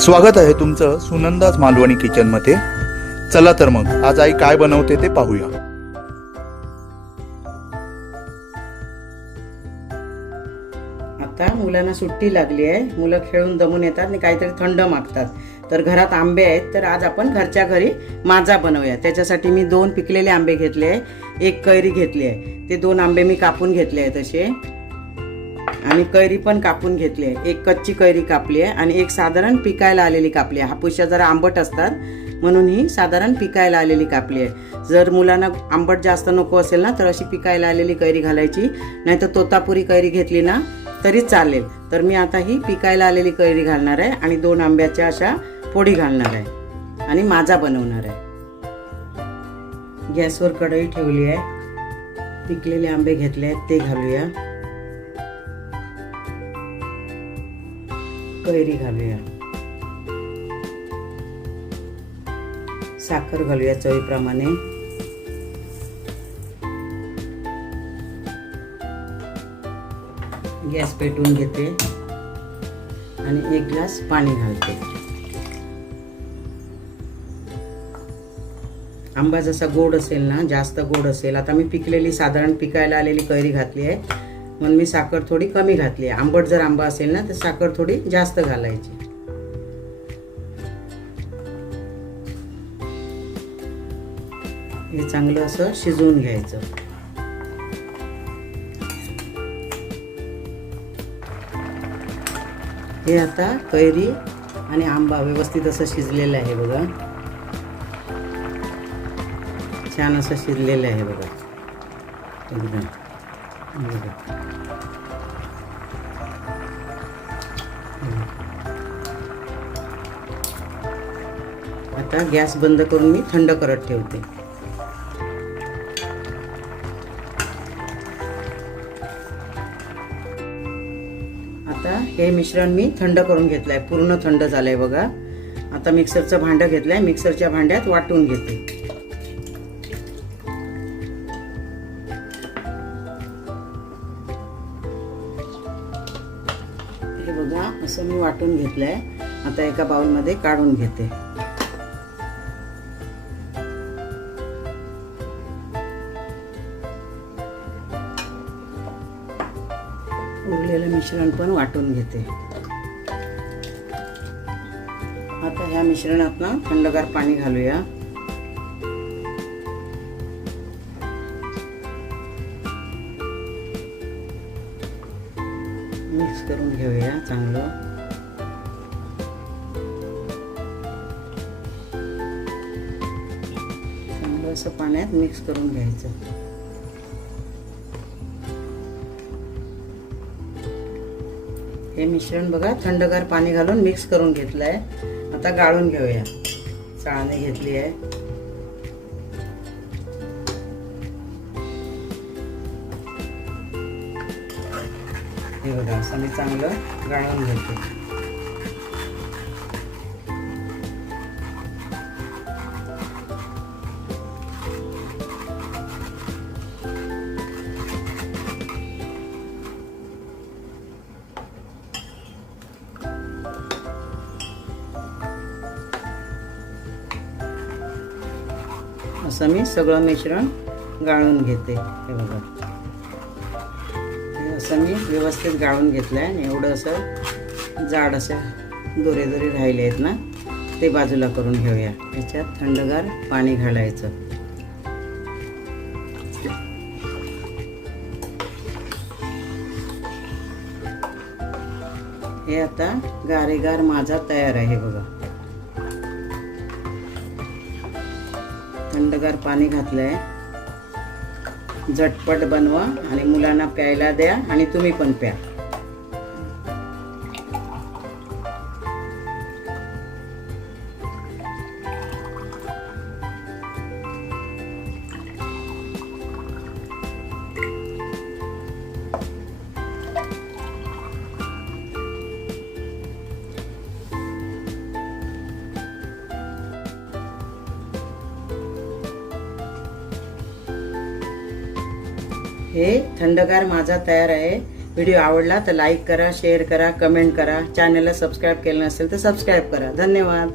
स्वागत आहे तुमचं सुनंदाज मालवणी किचनमध्ये चला तर मग आज आई काय बनवते ते पाहूया. आता मुलांना सुट्टी लागली आहे. मुलं खेळून दमून येतात आणि काहीतरी थंड मागतात. तर घरात आंबे आहेत तर आज आपण घरच्या घरी माजा बनवूया. त्याच्यासाठी मी दोन पिकलेले आंबे घेतले आहे. एक कैरी घेतली आहे. ते दोन आंबे मी कापून घेतले आहेत तसे आणि कैरी पण कापून घेतली आहे. एक कच्ची कैरी कापली आहे आणि एक साधारण पिकायला आलेली कापली आहे. हापूसच्या जरा आंबट असतात म्हणून ही साधारण पिकायला आलेली कापली आहे. जर मुलांना आंबट जास्त नको असेल ना तर अशी पिकायला आलेली कैरी घालायची. नाही तर तोतापुरी कैरी घेतली ना तरी चालेल. तर मी आता ही पिकायला आलेली कैरी घालणार आहे आणि दोन आंब्याच्या अशा फोडी घालणार आहे आणि माझा बनवणार आहे. गॅसवर कढई ठेवली आहे. पिकलेले आंबे घेतले आहेत ते घालूया. कैरी घालूया. साखर घालूया चवीप्रमाणे. गॅस पेटवून घेते. आणि एक ग्लास पाणी घालते. आंबा जसा गोड असेल ना जास्त गोड असेल. आता मी पिकलेली साधारण पिकायला आलेली कैरी घातली आहे. म्हणून मी साखर थोडी कमी घातली आहे. आंबट जर आंबा असेल ना तर साखर थोडी जास्त घालायची. हे चांगलं असं शिजवून घ्यायचं. हे आता कैरी आणि आंबा व्यवस्थित असं शिजलेलं आहे बघा. छान असं शिजलेलं आहे बघा. एकदम. बघा. आता गॅस बंद करून मी थंड करत ठेवते. आता हे मिश्रण मी थंड करून घेतलंय पूर्ण थंड झालंय बघा. आता मिक्सरचं भांडं घेतलंय मिक्सरच्या भांड्यात वाटून घेते. हे असं मी वाटून घेतलं आहे आता एका बाउलमध्ये काढून घेते. उरलेलं मिश्रण पण वाटून घेते. आता ह्या मिश्रणात ना थंडगार पाणी घालूया. मिक्स करून घेऊया चांगलं. चांगलं असं पाण्यात मिक्स करून घ्यायचं. हे मिश्रण बघा थंडगार पाणी घालून मिक्स करून घेतलं आहे आता गाळून घेऊया. चाळणी घेतली आहे. हे बघा असं मी चांगलं गाळून घेते. असं मी सगळं मिश्रण गाळून घेते हे बघा. असं मी व्यवस्थित गाळून घेतलं आहे आणि एवढं असं जाड असं दोरे दोरे राहिले आहेत ना ते बाजूला करून घेऊया. याच्यात थंडगार पाणी घालायचं. हे आता गारेगार माझा तयार आहे बघा. थंडगार पाणी घातलं आहे झटपट बनवा आणि मुलांना प्यायला द्या आणि तुम्ही पण प्या. हे थंडगार माझा तयार आहे. व्हिडिओ आवडला तर लाईक करा शेअर करा कमेंट करा. चॅनलला सबस्क्राईब केलं नसेल तर सबस्क्राईब करा. धन्यवाद.